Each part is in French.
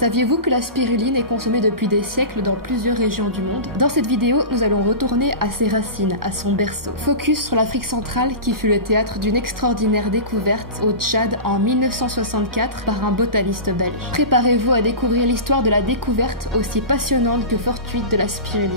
Saviez-vous que la spiruline est consommée depuis des siècles dans plusieurs régions du monde? Dans cette vidéo, nous allons retourner à ses racines, à son berceau. Focus sur l'Afrique centrale qui fut le théâtre d'une extraordinaire découverte au Tchad en 1964 par un botaniste belge. Préparez-vous à découvrir l'histoire de la découverte aussi passionnante que fortuite de la spiruline.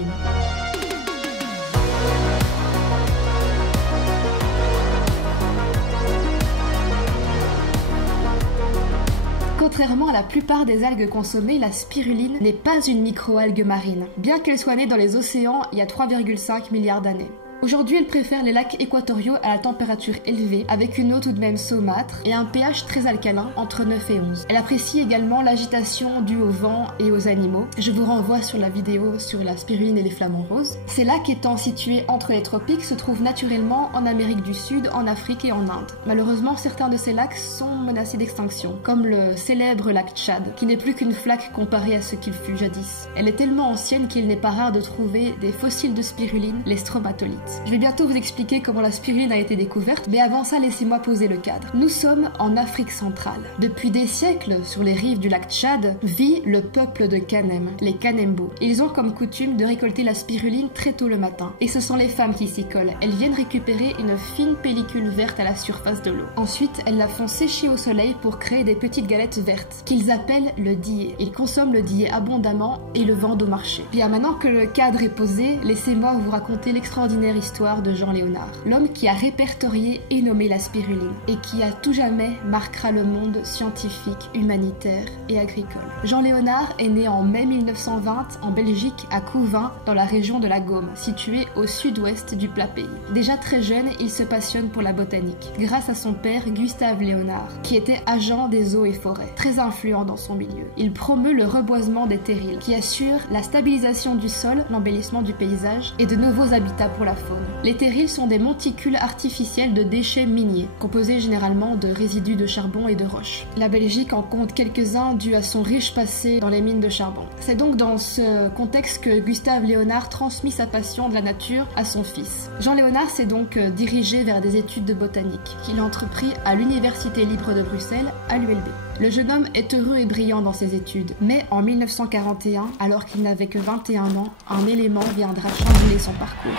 Contrairement à la plupart des algues consommées, la spiruline n'est pas une microalgue marine, bien qu'elle soit née dans les océans il y a 3,5 milliards d'années. Aujourd'hui, elle préfère les lacs équatoriaux à la température élevée, avec une eau tout de même saumâtre et un pH très alcalin, entre 9 et 11. Elle apprécie également l'agitation due au vent et aux animaux. Je vous renvoie sur la vidéo sur la spiruline et les flamants roses. Ces lacs étant situés entre les tropiques se trouvent naturellement en Amérique du Sud, en Afrique et en Inde. Malheureusement, certains de ces lacs sont menacés d'extinction, comme le célèbre lac Tchad, qui n'est plus qu'une flaque comparée à ce qu'il fut jadis. Elle est tellement ancienne qu'il n'est pas rare de trouver des fossiles de spiruline, les stromatolites. Je vais bientôt vous expliquer comment la spiruline a été découverte, mais avant ça, laissez-moi poser le cadre. Nous sommes en Afrique centrale. Depuis des siècles, sur les rives du lac Tchad, vit le peuple de Kanem, les Kanembo. Ils ont comme coutume de récolter la spiruline très tôt le matin. Et ce sont les femmes qui s'y collent. Elles viennent récupérer une fine pellicule verte à la surface de l'eau. Ensuite, elles la font sécher au soleil pour créer des petites galettes vertes, qu'ils appellent le dyé. Ils consomment le dyé abondamment et le vendent au marché. Bien, maintenant que le cadre est posé, laissez-moi vous raconter l'extraordinaire histoire de Jean Léonard, l'homme qui a répertorié et nommé la spiruline et qui à tout jamais marquera le monde scientifique, humanitaire et agricole. Jean Léonard est né en mai 1920 en Belgique à Couvin dans la région de la Gaume, située au sud-ouest du plat pays. Déjà très jeune, il se passionne pour la botanique, grâce à son père Gustave Léonard, qui était agent des eaux et forêts, très influent dans son milieu. Il promeut le reboisement des terrils, qui assure la stabilisation du sol, l'embellissement du paysage et de nouveaux habitats pour la faune. Les terrils sont des monticules artificiels de déchets miniers, composés généralement de résidus de charbon et de roches. La Belgique en compte quelques-uns dû à son riche passé dans les mines de charbon. C'est donc dans ce contexte que Gustave Léonard transmit sa passion de la nature à son fils. Jean Léonard s'est donc dirigé vers des études de botanique, qu'il a entrepris à l'Université libre de Bruxelles, à l'ULB. Le jeune homme est heureux et brillant dans ses études, mais en 1941, alors qu'il n'avait que 21 ans, un élément viendra chambouler son parcours.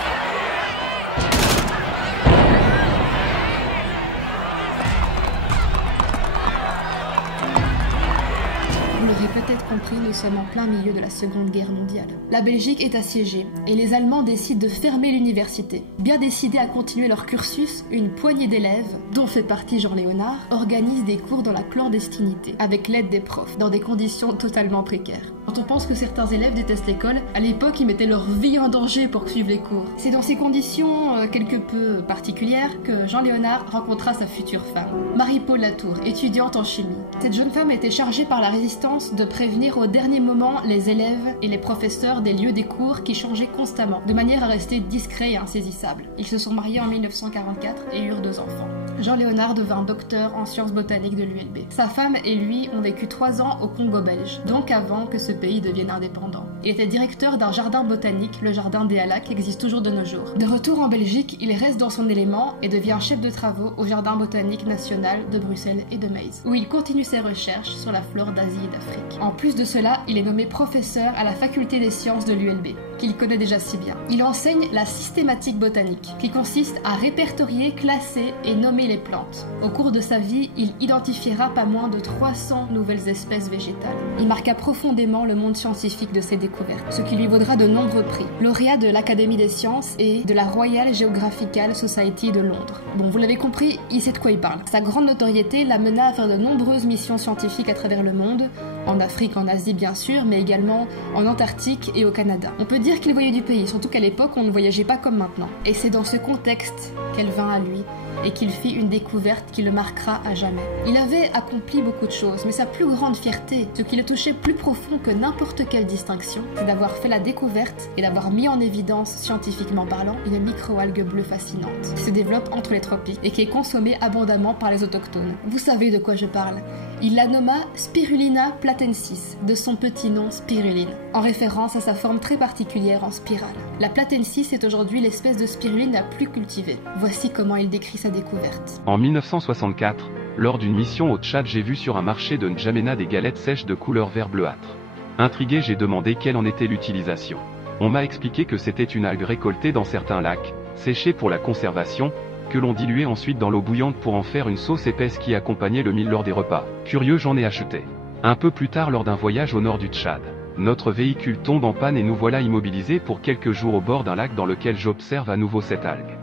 Vous l'aurez peut-être compris, nous sommes en plein milieu de la Seconde Guerre mondiale. La Belgique est assiégée et les Allemands décident de fermer l'université. Bien décidés à continuer leur cursus, une poignée d'élèves, dont fait partie Jean Léonard, organisent des cours dans la clandestinité, avec l'aide des profs, dans des conditions totalement précaires. Quand on pense que certains élèves détestent l'école, à l'époque ils mettaient leur vie en danger pour suivre les cours. C'est dans ces conditions quelque peu particulières que Jean Léonard rencontra sa future femme, Marie-Paule Latour, étudiante en chimie. Cette jeune femme était chargée par la résistance de prévenir au dernier moment les élèves et les professeurs des lieux des cours qui changeaient constamment, de manière à rester discrets et insaisissables. Ils se sont mariés en 1944 et eurent 2 enfants. Jean Léonard devint docteur en sciences botaniques de l'ULB. Sa femme et lui ont vécu 3 ans au Congo belge, donc avant que ce pays devienne indépendant. Il était directeur d'un jardin botanique, le jardin des Halles, qui existe toujours de nos jours. De retour en Belgique, il reste dans son élément et devient chef de travaux au jardin botanique national de Bruxelles et de Metz, où il continue ses recherches sur la flore d'Asie et d'Afrique. En plus de cela, il est nommé professeur à la faculté des sciences de l'ULB, qu'il connaît déjà si bien. Il enseigne la systématique botanique, qui consiste à répertorier, classer et nommer les plantes. Au cours de sa vie, il identifiera pas moins de 300 nouvelles espèces végétales. Il marqua profondément le monde scientifique de ses découvertes, ce qui lui vaudra de nombreux prix. Lauréat de l'Académie des sciences et de la Royal Geographical Society de Londres. Bon, vous l'avez compris, il sait de quoi il parle. Sa grande notoriété l'amena à faire de nombreuses missions scientifiques à travers le monde, en Afrique, en Asie bien sûr, mais également en Antarctique et au Canada. On peut dire qu'il voyait du pays, surtout qu'à l'époque on ne voyageait pas comme maintenant. Et c'est dans ce contexte qu'elle vint à lui et qu'il fit une découverte qui le marquera à jamais. Il avait accompli beaucoup de choses, mais sa plus grande fierté, ce qui le touchait plus profond que n'importe quelle distinction, c'est d'avoir fait la découverte et d'avoir mis en évidence, scientifiquement parlant, une microalgue bleue fascinante, qui se développe entre les tropiques et qui est consommée abondamment par les autochtones. Vous savez de quoi je parle. Il la nomma Spirulina platensis, de son petit nom spiruline, en référence à sa forme très particulière en spirale. La platensis est aujourd'hui l'espèce de spiruline la plus cultivée. Voici comment il décrit sa découverte. En 1964, Lors d'une mission au Tchad, j'ai vu sur un marché de N'Djamena des galettes sèches de couleur vert bleuâtre. Intrigué, j'ai demandé quelle en était l'utilisation. On m'a expliqué que c'était une algue récoltée dans certains lacs, séchée pour la conservation, que l'on diluait ensuite dans l'eau bouillante pour en faire une sauce épaisse qui accompagnait le mil lors des repas. Curieux, j'en ai acheté. Un peu plus tard, lors d'un voyage au nord du Tchad, notre véhicule tombe en panne et nous voilà immobilisés pour quelques jours au bord d'un lac dans lequel j'observe à nouveau cette algue.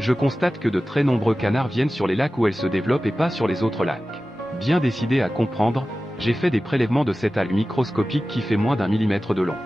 Je constate que de très nombreux canards viennent sur les lacs où elle se développe et pas sur les autres lacs. Bien décidé à comprendre, j'ai fait des prélèvements de cette algue microscopique qui fait moins d'1 millimètre de long.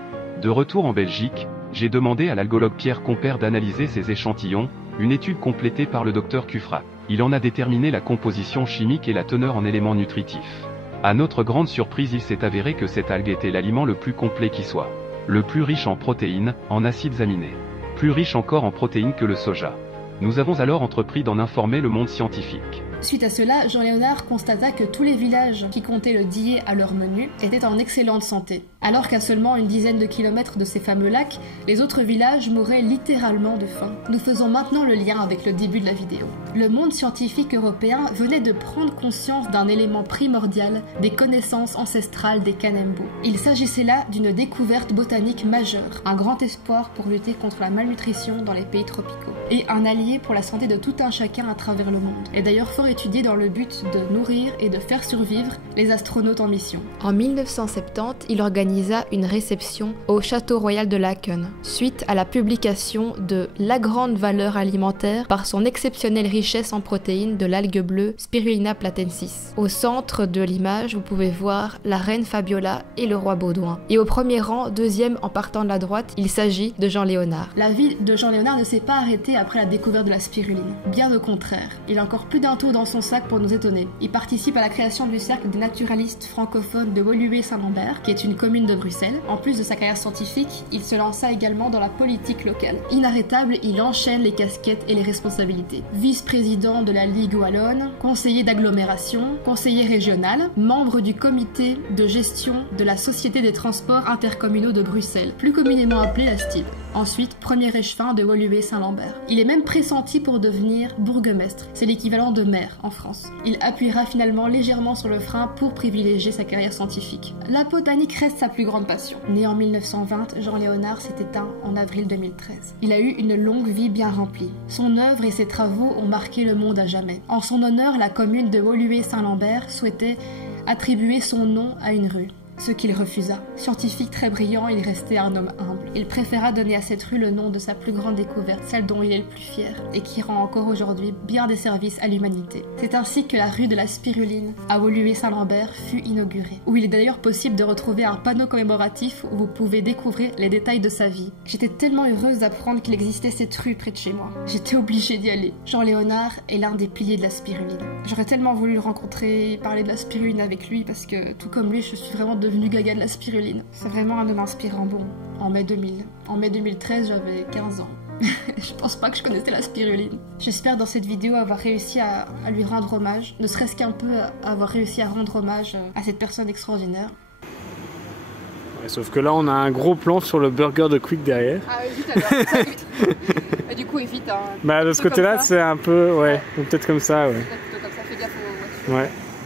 De retour en Belgique, j'ai demandé à l'algologue Pierre Compère d'analyser ces échantillons, une étude complétée par le docteur Kufra. Il en a déterminé la composition chimique et la teneur en éléments nutritifs. À notre grande surprise, il s'est avéré que cette algue était l'aliment le plus complet qui soit. Le plus riche en protéines, en acides aminés. Plus riche encore en protéines que le soja. Nous avons alors entrepris d'en informer le monde scientifique. Suite à cela, Jean-Léonard constata que tous les villages qui comptaient le Dié à leur menu étaient en excellente santé, alors qu'à seulement une dizaine de kilomètres de ces fameux lacs, les autres villages mouraient littéralement de faim. Nous faisons maintenant le lien avec le début de la vidéo. Le monde scientifique européen venait de prendre conscience d'un élément primordial des connaissances ancestrales des Kanembu. Il s'agissait là d'une découverte botanique majeure, un grand espoir pour lutter contre la malnutrition dans les pays tropicaux, et un allié pour la santé de tout un chacun à travers le monde. Et d'ailleurs fort étudié dans le but de nourrir et de faire survivre les astronautes en mission. En 1970, il organisa une réception au Château Royal de Laeken, suite à la publication de La grande valeur alimentaire par son exceptionnelle richesse en protéines de l'algue bleue Spirulina platensis. Au centre de l'image, vous pouvez voir la reine Fabiola et le roi Baudouin. Et au premier rang, deuxième en partant de la droite, il s'agit de Jean-Léonard. La vie de Jean-Léonard ne s'est pas arrêtée après la découverte de la spiruline. Bien au contraire, il a encore plus d'un tour dans son sac pour nous étonner. Il participe à la création du cercle des naturalistes francophones de Woluwe-Saint-Lambert, qui est une commune de Bruxelles. En plus de sa carrière scientifique, il se lança également dans la politique locale. Inarrêtable, il enchaîne les casquettes et les responsabilités. Vice-président de la Ligue Wallonne, conseiller d'agglomération, conseiller régional, membre du comité de gestion de la Société des transports intercommunaux de Bruxelles, plus communément appelée la STIB. Ensuite, premier échevin de Woluwe-Saint-Lambert. Il est même pressenti pour devenir bourgmestre, c'est l'équivalent de maire en France. Il appuiera finalement légèrement sur le frein pour privilégier sa carrière scientifique. La botanique reste sa plus grande passion. Né en 1920, Jean-Léonard s'est éteint en avril 2013. Il a eu une longue vie bien remplie. Son œuvre et ses travaux ont marqué le monde à jamais. En son honneur, la commune de Woluwe-Saint-Lambert souhaitait attribuer son nom à une rue. Ce qu'il refusa. Scientifique très brillant, il restait un homme humble. Il préféra donner à cette rue le nom de sa plus grande découverte, celle dont il est le plus fier, et qui rend encore aujourd'hui bien des services à l'humanité. C'est ainsi que la rue de la Spiruline, à Woluwe-Saint-Lambert, fut inaugurée, où il est d'ailleurs possible de retrouver un panneau commémoratif où vous pouvez découvrir les détails de sa vie. J'étais tellement heureuse d'apprendre qu'il existait cette rue près de chez moi. J'étais obligée d'y aller. Jean-Léonard est l'un des piliers de la Spiruline. J'aurais tellement voulu le rencontrer et parler de la Spiruline avec lui, parce que, tout comme lui, je suis vraiment devenue gaga de la spiruline. C'est vraiment un homme inspirant. Bon, en mai 2013, j'avais 15 ans. Je pense pas que je connaissais la spiruline. J'espère dans cette vidéo avoir réussi à lui rendre hommage, ne serait-ce qu'un peu avoir réussi à rendre hommage à cette personne extraordinaire. Ouais, sauf que là, on a un gros plan sur le burger de Quick derrière. Ah oui, vite alors, ça vite. Et du coup, évite. Hein. Bah de ce côté-là, c'est un peu, ouais, peut-être comme ça, ouais. Plutôt comme ça, fais gaffe aux voitures. Ouais.